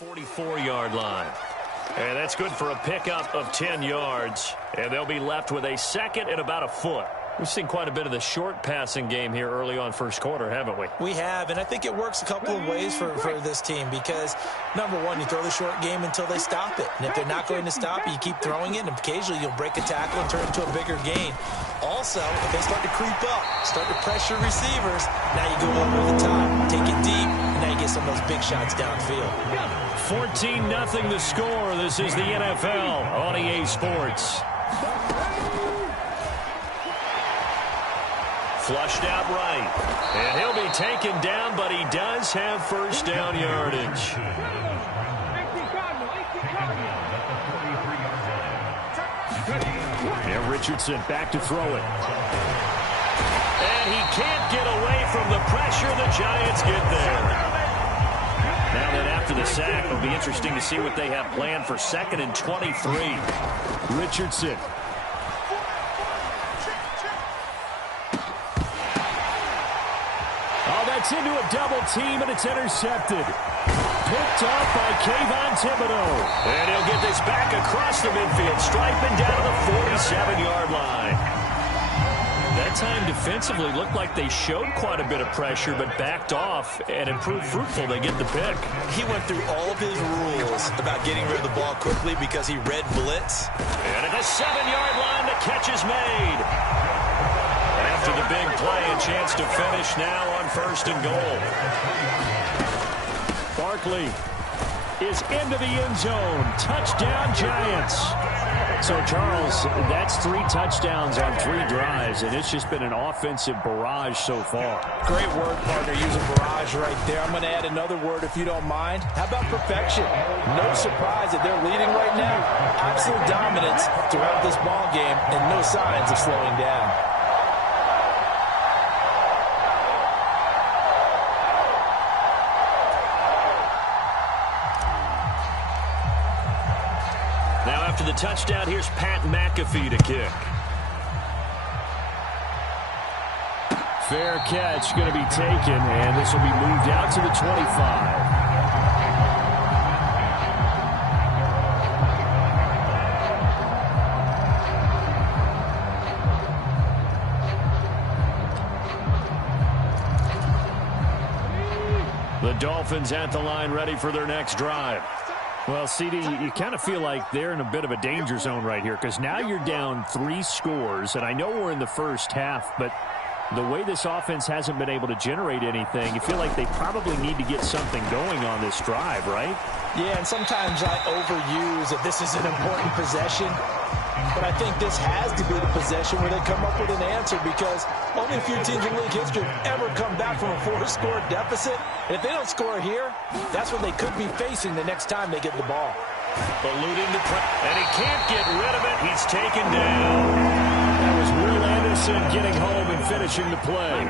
44-yard line. And that's good for a pickup of 10 yards. And they'll be left with a second and about a foot. We've seen quite a bit of the short passing game here early on first quarter, haven't we? We have, and I think it works a couple of ways for this team because, number one, you throw the short game until they stop it. And if they're not going to stop it, you keep throwing it, and occasionally you'll break a tackle and turn it into a bigger gain. Also, if they start to creep up, start to pressure receivers, now you go over the top, take it deep, and now you get some of those big shots downfield. 14-0 the score. This is the NFL on EA Sports. Flushed out right. And he'll be taken down, but he does have first down yardage. And Richardson back to throw it. And he can't get away from the pressure. The Giants get there. Now that after the sack, it'll be interesting to see what they have planned for 2nd and 23. Richardson. It's into a double team, and it's intercepted. Picked off by Kayvon Thibodeau. And he'll get this back across the midfield, striping down to the 47-yard line. That time defensively looked like they showed quite a bit of pressure, but backed off and improved fruitful. They get the pick. He went through all of his rules about getting rid of the ball quickly because he read blitz. And at the 7-yard line, the catch is made. After the big play, a chance to finish now on 1st and goal. Barkley is into the end zone. Touchdown, Giants. So, Charles, that's 3 touchdowns on 3 drives, and it's just been an offensive barrage so far. Great word, partner. Use a barrage right there. I'm going to add another word if you don't mind. How about perfection? No surprise that they're leading right now. Absolute dominance throughout this ball game and no signs of slowing down. After the touchdown, here's Pat McAfee to kick. Fair catch going to be taken, and this will be moved out to the 25. The Dolphins at the line ready for their next drive. Well, CD, you kind of feel like they're in a bit of a danger zone right here because now you're down 3 scores, and I know we're in the first half, but the way this offense hasn't been able to generate anything, you feel like they probably need to get something going on this drive, right? Yeah, and sometimes I overuse that this is an important possession, but I think this has to be the possession where they come up with an answer because only a few teams in league history have ever come back from a 4-score deficit. And if they don't score here, that's what they could be facing the next time they get the ball. Eluding the press, and he can't get rid of it. He's taken down. That was Will Anderson getting home and finishing the play.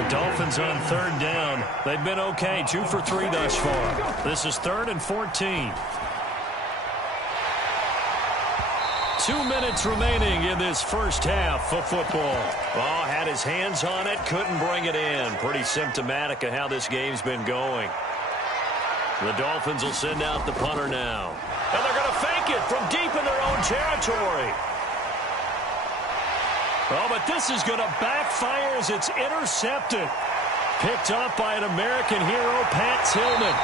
The Dolphins on 3rd down. They've been okay, 2 for 3 thus far. This is 3rd and 14. 2 minutes remaining in this first half of football. Oh, had his hands on it, couldn't bring it in. Pretty symptomatic of how this game's been going. The Dolphins will send out the punter now. And they're going to fake it from deep in their own territory. Oh, but this is going to backfire as it's intercepted. Picked up by an American hero, Pat Tillman.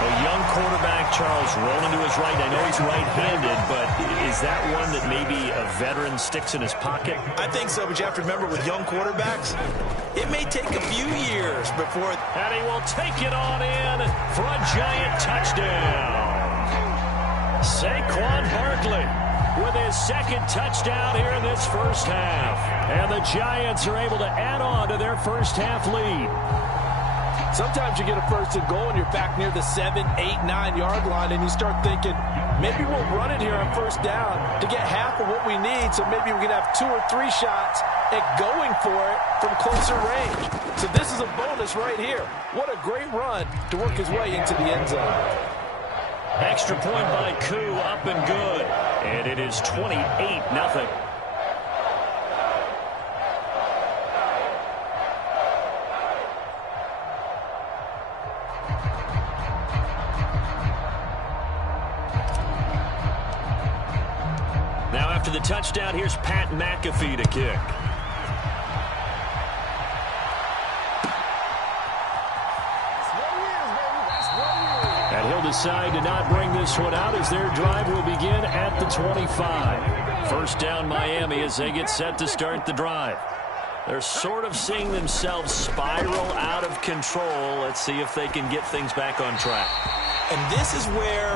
A young quarterback, Charles, rolling to his right. I know he's right-handed, but is that one that maybe a veteran sticks in his pocket? I think so, but you have to remember with young quarterbacks, it may take a few years before... And he will take it on in for a Giant touchdown. Saquon Barkley with his 2nd touchdown here in this first half. And the Giants are able to add on to their first half lead. Sometimes you get a 1st and goal and you're back near the 7, 8, 9-yard line and you start thinking, maybe we'll run it here on 1st down to get half of what we need, so maybe we can have 2 or 3 shots at going for it from closer range. So this is a bonus right here. What a great run to work his way into the end zone. Extra point by Koo, up and good. And it is 28-0. After the touchdown, here's Pat McAfee to kick. And he'll decide to not bring this one out as their drive will begin at the 25. First down Miami as they get set to start the drive. They're sort of seeing themselves spiral out of control. Let's see if they can get things back on track. And this is where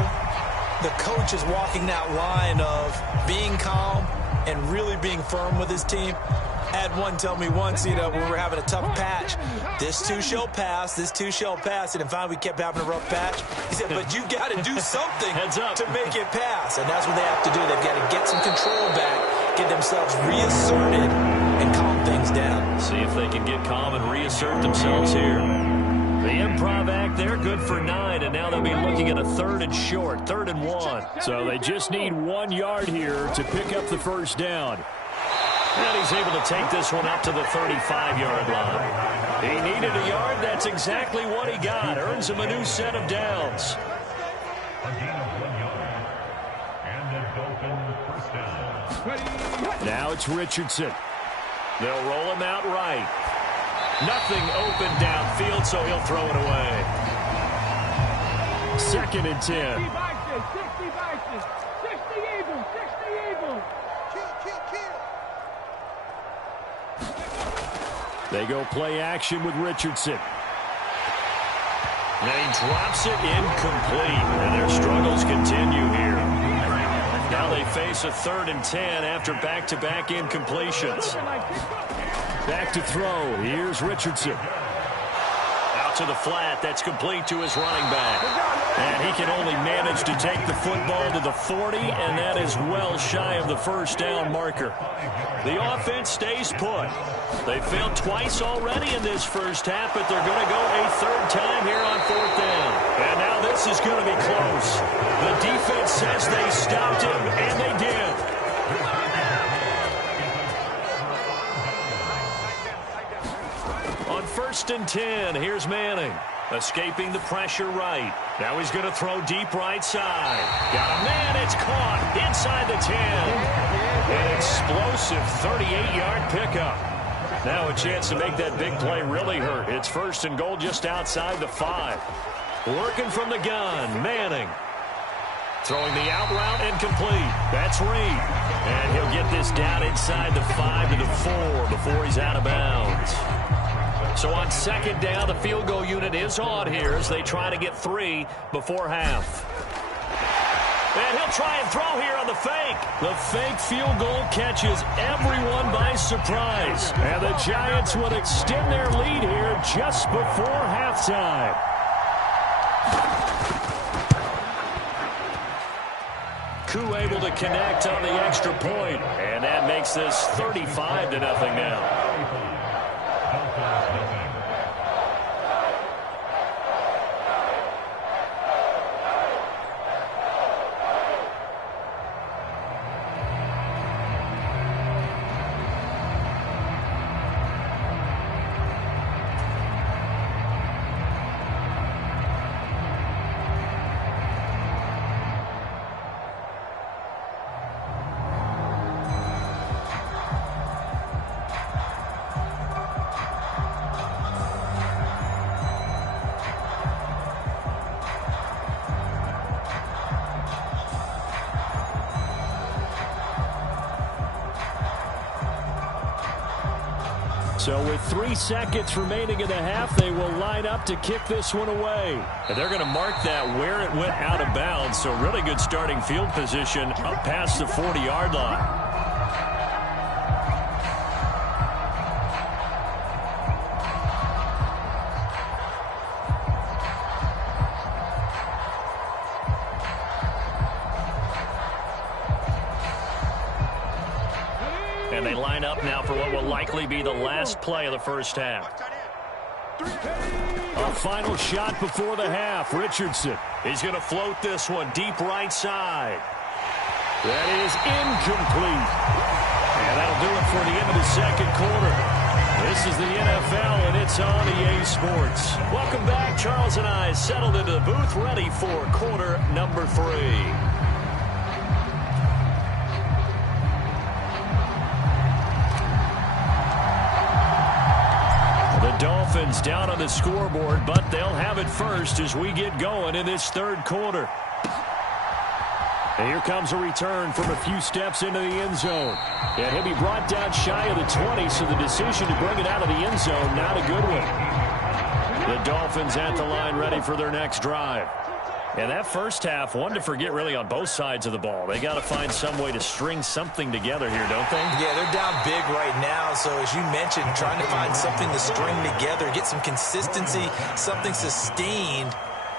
the coach is walking that line of being calm and really being firm with his team. I had one tell me once, when we were having a tough patch, this too shall pass, this too shall pass. And finally we kept having a rough patch. He said, but you've got to do something to make it pass. And that's what they have to do. They've got to get some control back, get themselves reasserted, and calm things down. See if they can get calm and reassert themselves here. The improv act, they're good for 9, and now they'll be looking at a 3rd and short, 3rd and 1. So they just need 1 yard here to pick up the first down. And he's able to take this one up to the 35-yard line. He needed a yard. That's exactly what he got. Earns him a new set of downs. Now it's Richardson. They'll roll him out right. Nothing open downfield, so he'll throw it away. 2nd and 10. They go play action with Richardson. And he drops it incomplete. And their struggles continue here. Now they face a 3rd and 10 after back-to-back incompletions. Back to throw. Here's Richardson. Out to the flat. That's complete to his running back. And he can only manage to take the football to the 40, and that is well shy of the first down marker. The offense stays put. They failed twice already in this first half, but they're going to go a 3rd time here on 4th down. And now this is going to be close. The defense says they stopped him, and they did. On 1st and 10, here's Manning. Escaping the pressure right. Now he's going to throw deep right side. Got a man. It's caught inside the 10. An explosive 38-yard pickup. Now a chance to make that big play really hurt. It's 1st and goal just outside the 5. Working from the gun. Manning. Throwing the out route and complete. That's Reed. And he'll get this down inside the 5 to the 4 before he's out of bounds. So on 2nd down, the field goal unit is on here as they try to get 3 before half. And he'll try and throw here on the fake. The fake field goal catches everyone by surprise. And the Giants would extend their lead here just before halftime. Koo able to connect on the extra point. And that makes this 35-0 now. So with 3 seconds remaining in the half, they will line up to kick this one away. And they're going to mark that where it went out of bounds. So really good starting field position up past the 40-yard line. And they line up now for what will likely be the last play of the first half. A final shot before the half. Richardson. He's going to float this one deep right side. That is incomplete. And that'll do it for the end of the second quarter. This is the NFL, and it's on EA Sports. Welcome back. Charles and I settled into the booth, ready for quarter number 3. Dolphins down on the scoreboard, but they'll have it first as we get going in this third quarter. And here comes a return from a few steps into the end zone. And he'll be brought down shy of the 20, so the decision to bring it out of the end zone, not a good one. The Dolphins at the line ready for their next drive. And that first half, one to forget really on both sides of the ball. They got to find some way to string something together here, don't they? Yeah, they're down big right now. So as you mentioned, trying to find something to string together, get some consistency, something sustained,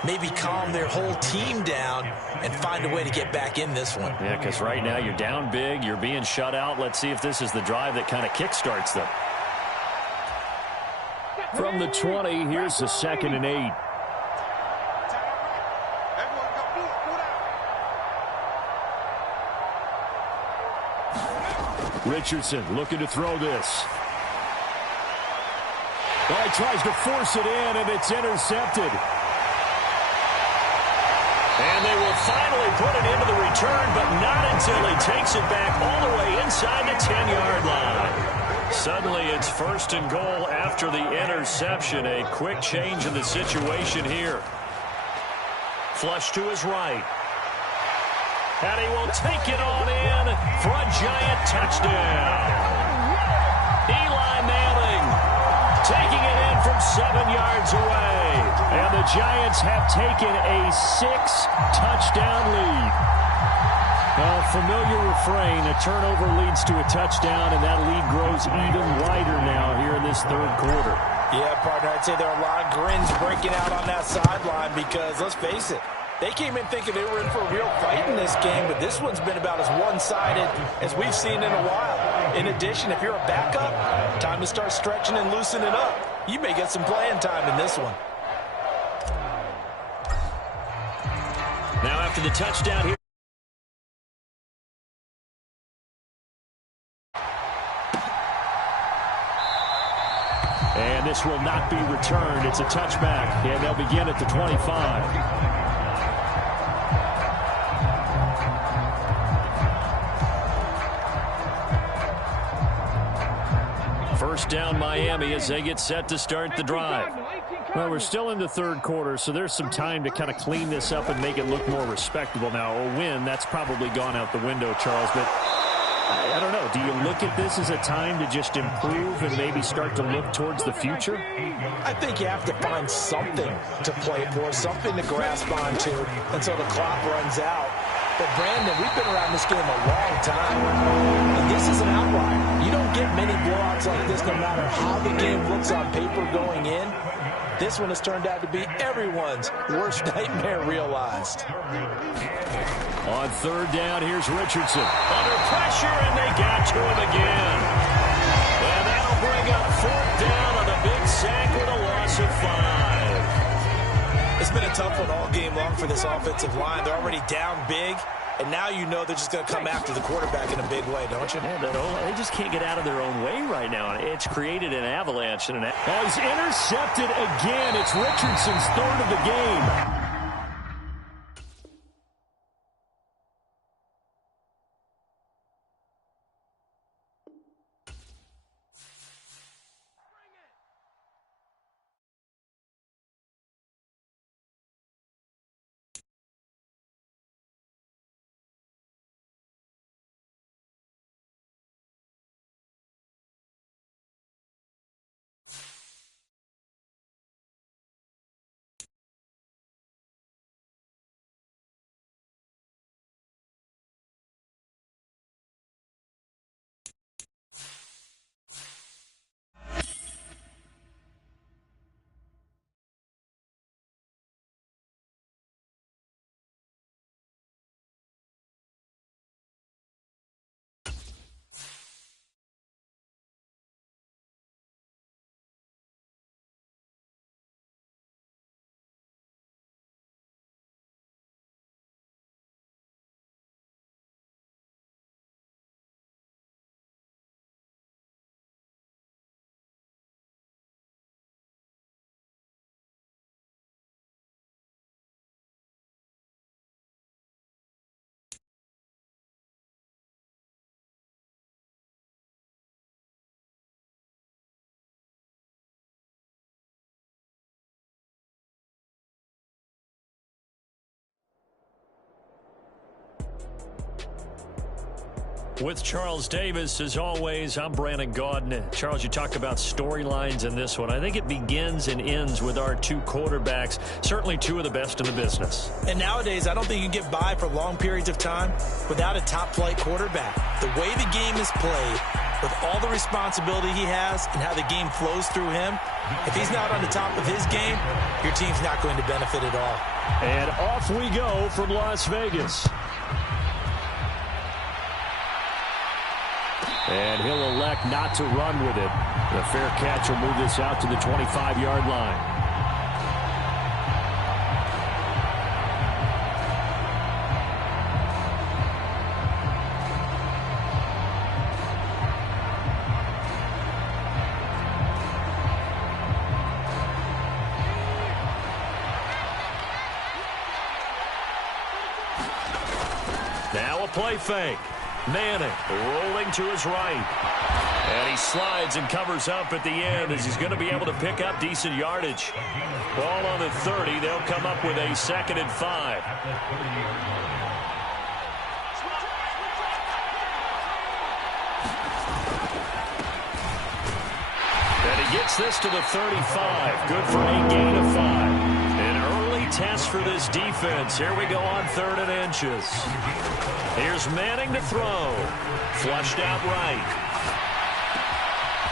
maybe calm their whole team down and find a way to get back in this one. Yeah, because right now you're down big, you're being shut out. Let's see if this is the drive that kind of kickstarts them. From the 20, here's the 2nd and 8. Richardson looking to throw this. Well, he tries to force it in, and it's intercepted. And they will finally put it into the return, but not until he takes it back all the way inside the 10-yard line. Suddenly, it's 1st and goal after the interception. A quick change in the situation here. Flush to his right. And he will take it on in for a giant touchdown. Eli Manning taking it in from 7 yards away. And the Giants have taken a 6-touchdown lead. A familiar refrain, a turnover leads to a touchdown, and that lead grows even wider now here in this third quarter. Yeah, partner, I'd say there are a lot of grins breaking out on that sideline because, let's face it, they came in thinking they were in for a real fight in this game, but this one's been about as one-sided as we've seen in a while. In addition, if you're a backup, time to start stretching and loosening up. You may get some playing time in this one. Now after the touchdown here. And this will not be returned. It's a touchback, and they'll begin at the 25. First down Miami as they get set to start the drive. Well, we're still in the third quarter, so there's some time to kind of clean this up and make it look more respectable. Now, a win, that's probably gone out the window, Charles, but I don't know. Do you look at this as a time to just improve and maybe start to look towards the future? I think you have to find something to play for, something to grasp onto until the clock runs out. But, Brandon, we've been around this game a long time, and this is an outlier. You don't get many blowouts like this no matter how the game looks on paper going in. This one has turned out to be everyone's worst nightmare realized. On third down, here's Richardson. Under pressure, and they got to him again. And that'll bring up 4th down on a big sack with a loss of 5. It's been a tough one all game long for this offensive line. They're already down big, and now you know they're just going to come after the quarterback in a big way, don't you? Yeah, they just can't get out of their own way right now. It's created an avalanche. And he's intercepted again. It's Richardson's 3rd of the game. With Charles Davis, as always, I'm Brandon Gaudin. Charles, you talk about storylines in this one. I think it begins and ends with our two quarterbacks, certainly two of the best in the business. And nowadays, I don't think you can get by for long periods of time without a top-flight quarterback. The way the game is played, with all the responsibility he has and how the game flows through him, if he's not on the top of his game, your team's not going to benefit at all. And off we go from Las Vegas. And he'll elect not to run with it. The fair catch will move this out to the 25-yard line. Now a play fake. Manning rolling to his right. And he slides and covers up at the end as he's going to be able to pick up decent yardage. Ball on the 30. They'll come up with a 2nd and 5. And he gets this to the 35. Good for a gain of 5. An early test for this defense. Here we go on 3rd and inches. Here's Manning to throw. Flushed out right.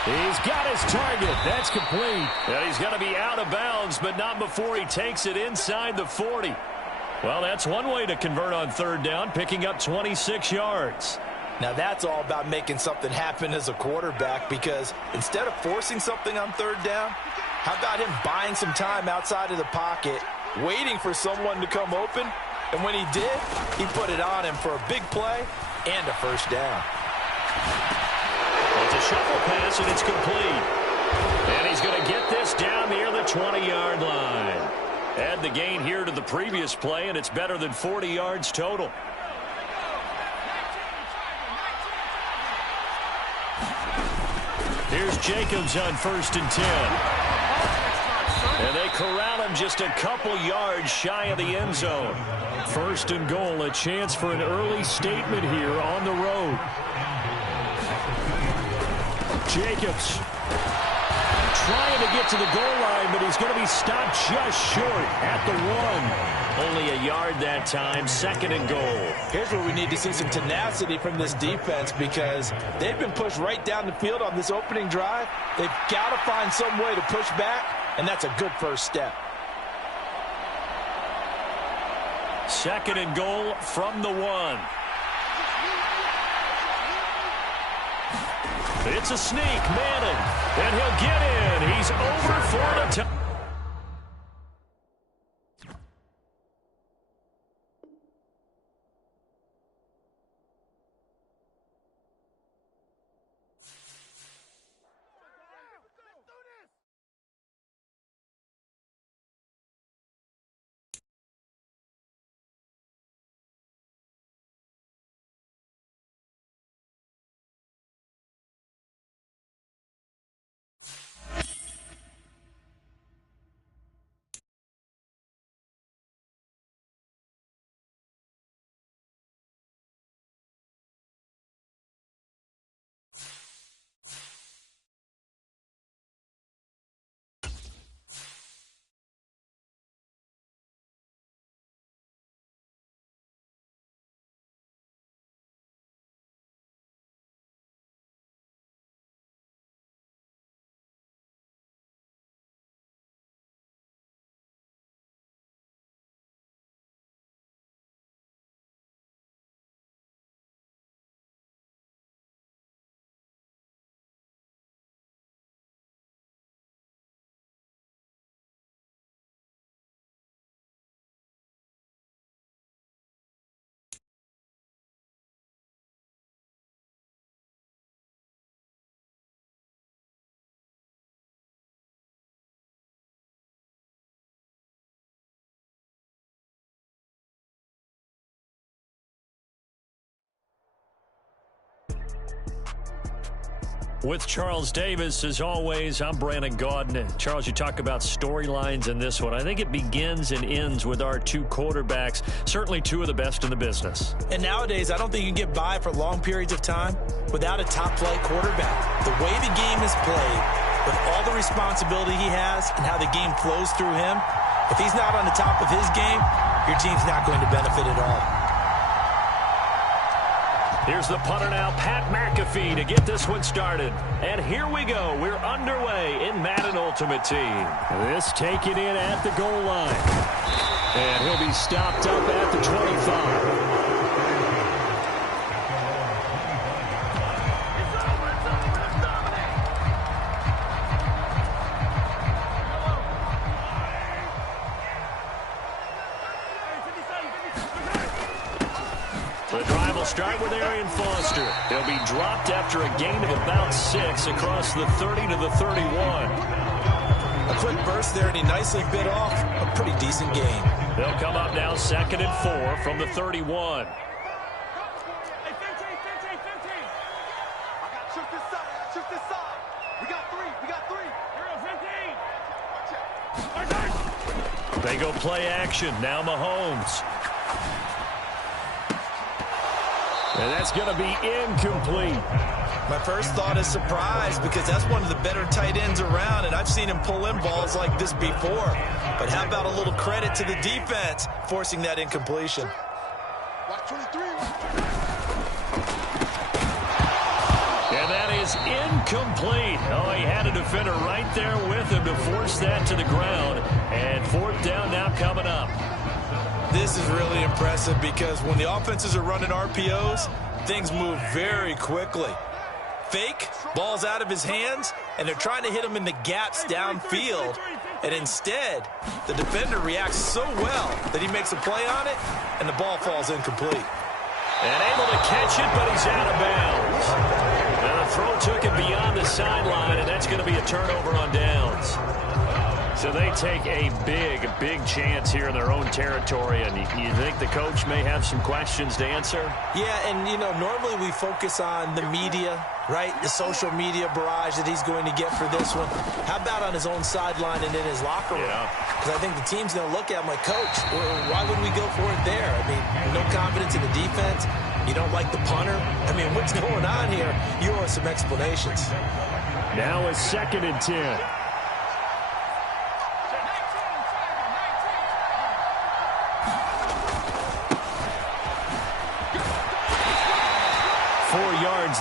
He's got his target. That's complete. And he's going to be out of bounds, but not before he takes it inside the 40. Well, that's one way to convert on 3rd down, picking up 26 yards. Now, that's all about making something happen as a quarterback, because instead of forcing something on 3rd down, how about him buying some time outside of the pocket, waiting for someone to come open? And when he did, he put it on him for a big play and a 1st down. It's a shuffle pass, and it's complete. And he's going to get this down near the 20-yard line. Add the gain here to the previous play, and it's better than 40 yards total. Here's Jacobs on 1st and 10. And they corral him just a couple yards shy of the end zone. 1st and goal, a chance for an early statement here on the road. Jacobs trying to get to the goal line, but he's going to be stopped just short at the 1. Only a yard that time, 2nd and goal. Here's where we need to see some tenacity from this defense, because they've been pushed right down the field on this opening drive. They've got to find some way to push back, and that's a good 1st step. 2nd and goal from the 1. It's a sneak, Manning, and he'll get in. He's over for the touchdown. With Charles Davis, as always, I'm Brandon Gaudin. Charles, you talk about storylines in this one. I think it begins and ends with our two quarterbacks, certainly two of the best in the business. And nowadays, I don't think you can get by for long periods of time without a top-flight quarterback. The way the game is played, with all the responsibility he has and how the game flows through him, if he's not on the top of his game, your team's not going to benefit at all. Here's the punter now, Pat McAfee, to get this one started. And here we go. We're underway in Madden Ultimate Team. This taken in at the goal line. And he'll be stopped up at the 25. Start with Arian Foster. He'll be dropped after a gain of about 6 across the 30 to the 31. A quick burst there, and he nicely bit off a pretty decent gain. They'll come up now 2nd and 4 from the 31. They go play action. Now Mahomes. And that's going to be incomplete. My first thought is surprise, because that's one of the better tight ends around, and I've seen him pull in balls like this before. But how about a little credit to the defense forcing that incompletion? And that is incomplete. Oh, he had a defender right there with him to force that to the ground. And 4th down now coming up. This is really impressive, because when the offenses are running RPOs, things move very quickly. Fake, ball's out of his hands, and they're trying to hit him in the gaps downfield. And instead, the defender reacts so well that he makes a play on it, and the ball falls incomplete. And able to catch it, but he's out of bounds. And the throw took him beyond the sideline, and that's going to be a turnover on downs. So they take a big chance here in their own territory, and you think the coach may have some questions to answer? Yeah, and, you know, normally we focus on the media, right? The social media barrage that he's going to get for this one. How about on his own sideline and in his locker room? Because I think the team's going to look at him like, Coach, why would we go for it there? I mean, no confidence in the defense. You don't like the punter. I mean, what's going on here? You owe us some explanations. Now it's 2nd and 10.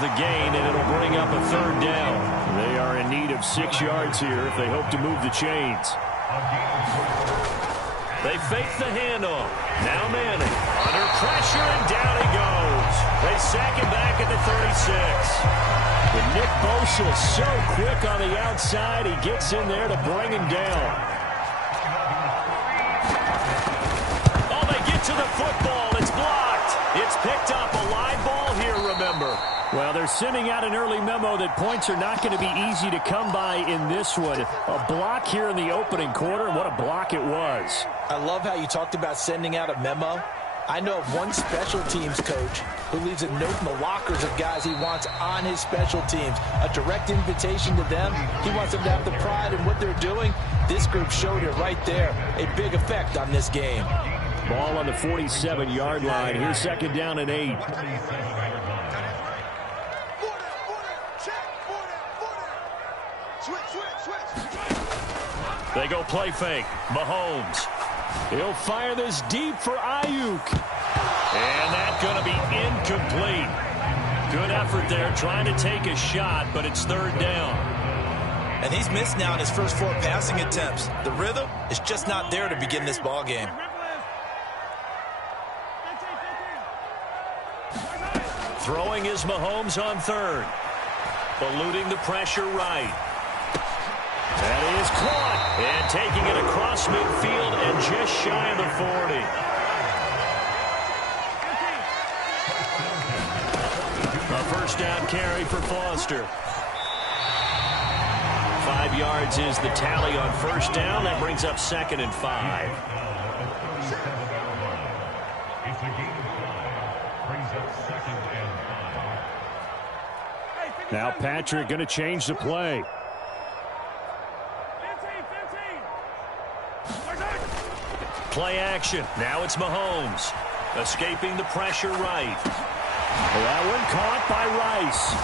The gain, and it'll bring up a 3rd down. They are in need of 6 yards here if they hope to move the chains. They fake the handoff. Now Manning under pressure, and down he goes. They sack him back at the 36. But Nick Bosa so quick on the outside, he gets in there to bring him down. Oh, they get to the football. It's blocked. It's picked up. A live ball here, remember. Well, they're sending out an early memo that points are not going to be easy to come by in this one. A block here in the opening quarter. What a block it was. I love how you talked about sending out a memo. I know of one special teams coach who leaves a note in the lockers of guys he wants on his special teams. A direct invitation to them. He wants them to have the pride in what they're doing. This group showed it right there. A big effect on this game. Ball on the 47-yard line. Here's 2nd down and 8. They go play fake. Mahomes. He'll fire this deep for Ayuk. And that's going to be incomplete. Good effort there trying to take a shot, but it's 3rd down. And he's missed now in his first 4 passing attempts. The rhythm is just not there to begin this ball game. Throwing is Mahomes on 3rd. Eluding the pressure right. That is caught. And taking it across midfield and just shy of the 40. A 1st down carry for Foster. 5 yards is the tally on 1st down. That brings up 2nd and 5. Now Patrick going to change the play. Play action. Now it's Mahomes. Escaping the pressure right. That one caught by Rice.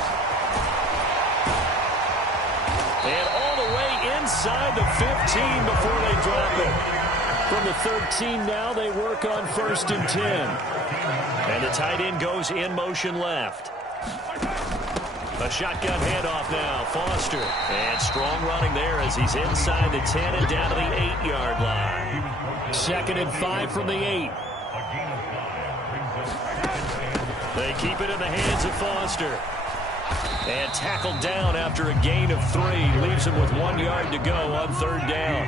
And all the way inside the 15 before they drop it. From the 13 now, they work on 1st and 10. And the tight end goes in motion left. A shotgun handoff now. Foster. And strong running there as he's inside the 10 and down to the 8-yard line. 2nd and 5 from the 8. They keep it in the hands of Foster. And tackled down after a gain of 3. Leaves him with 1 yard to go on 3rd down.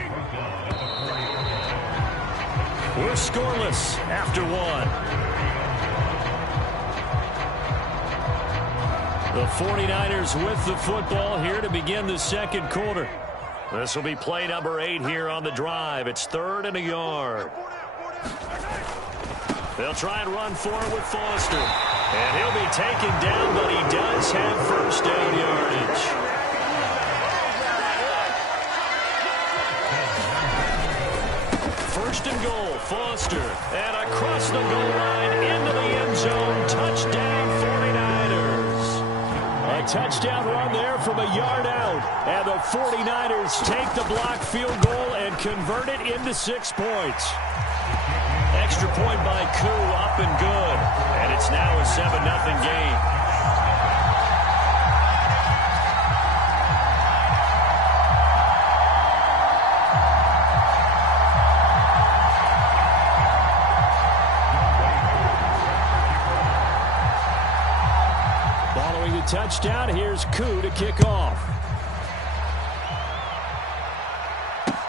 We're scoreless after 1. The 49ers with the football here to begin the 2nd quarter. This will be play number 8 here on the drive. It's 3rd and a yard. They'll try and run for it with Foster. And he'll be taken down, but he does have 1st down yardage. First and goal, Foster. And across the goal line into the end zone. Touchdown, 49ers. A touchdown run there from a yard out. And the 49ers take the blocked field goal and convert it into 6 points. Extra point by Koo, up and good. And it's now a 7-0 game. Following the touchdown, here's Koo to kick off.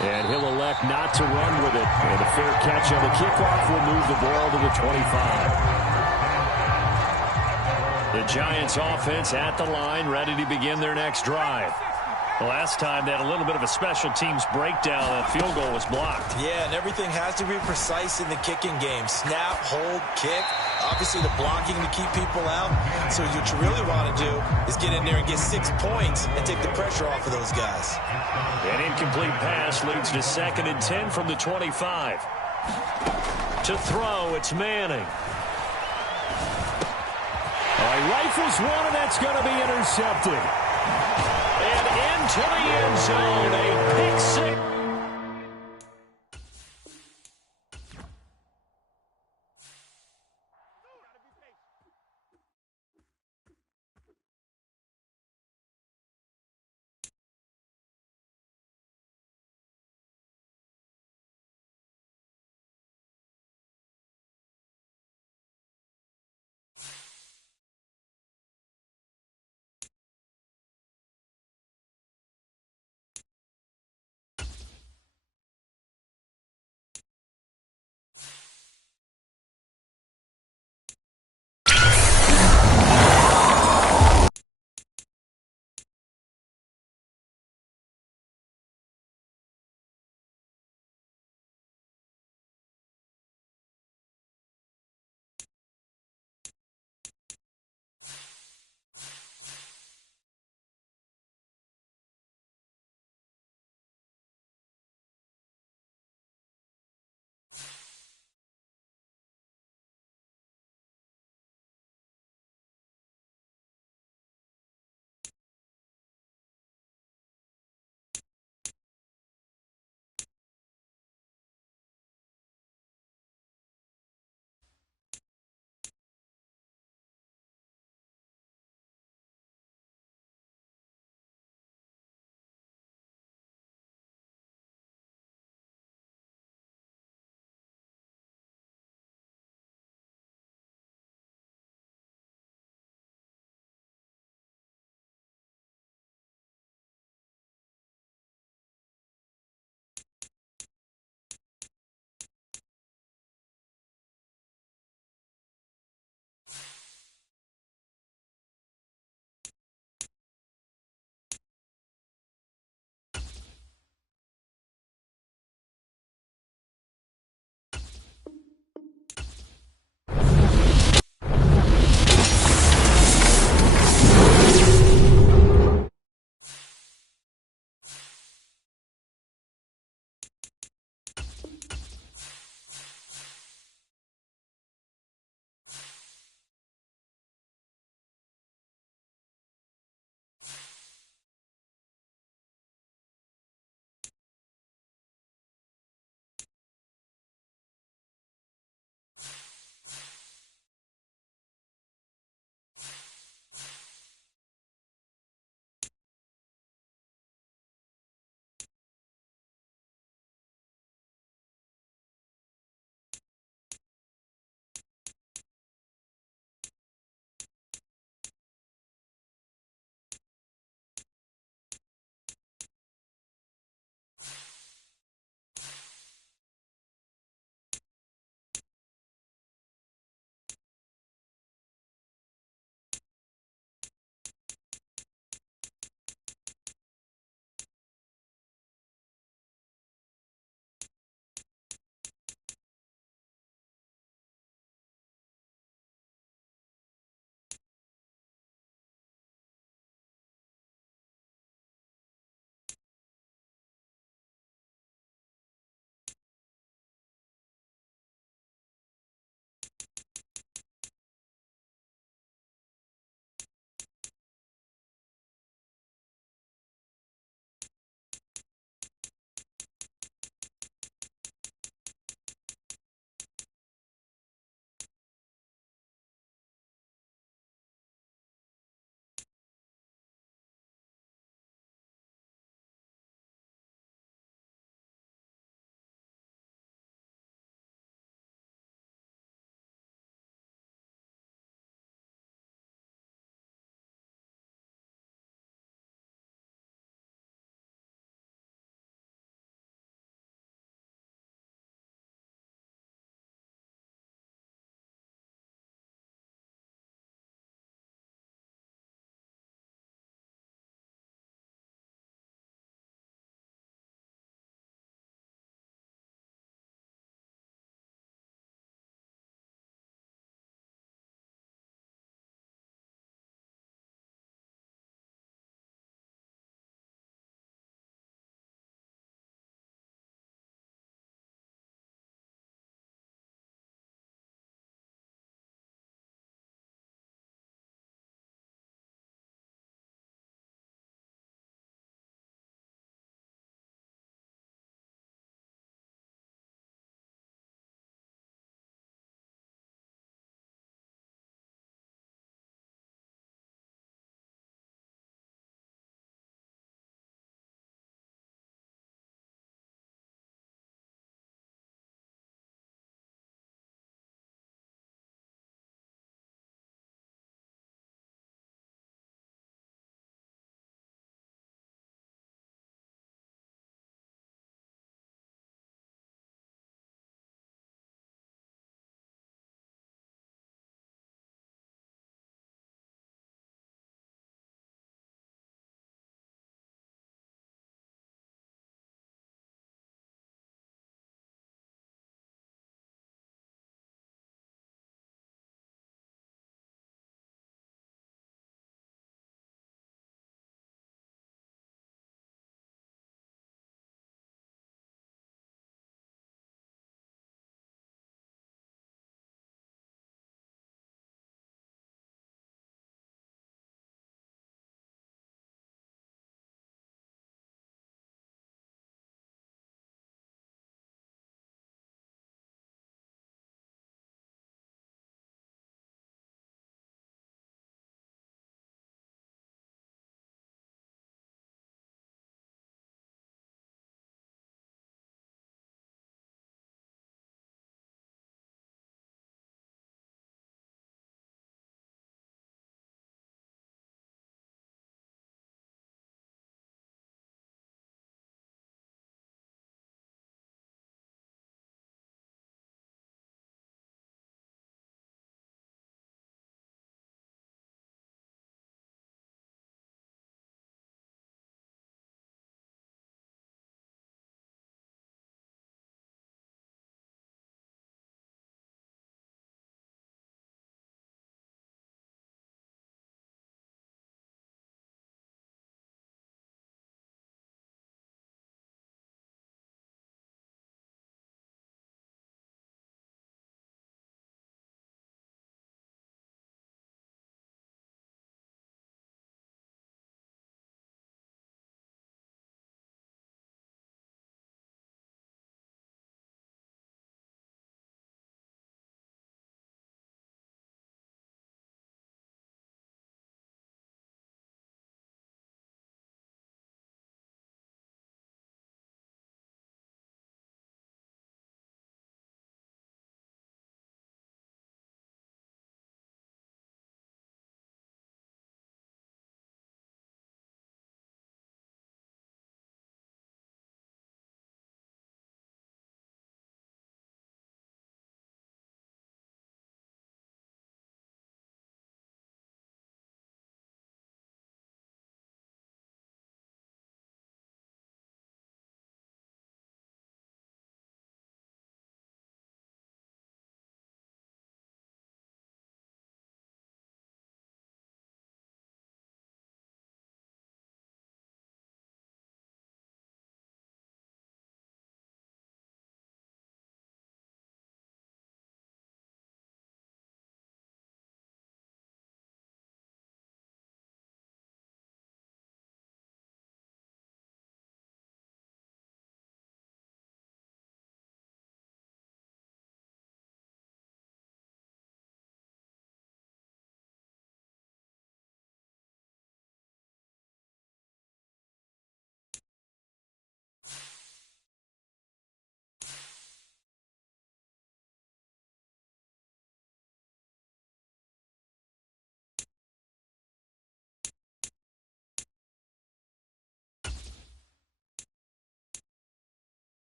And he'll elect not to run with it. And a fair catch on the kickoff will move the ball to the 25. The Giants offense at the line, ready to begin their next drive. The last time they had a little bit of a special teams breakdown. That field goal was blocked. Yeah, and everything has to be precise in the kicking game. Snap, hold, kick. Obviously, the blocking to keep people out. So what you really want to do is get in there and get 6 points and take the pressure off of those guys. An incomplete pass leads to 2nd and 10 from the 25. To throw, it's Manning. He rifles one, and that's going to be intercepted. And into the end zone, a pick six.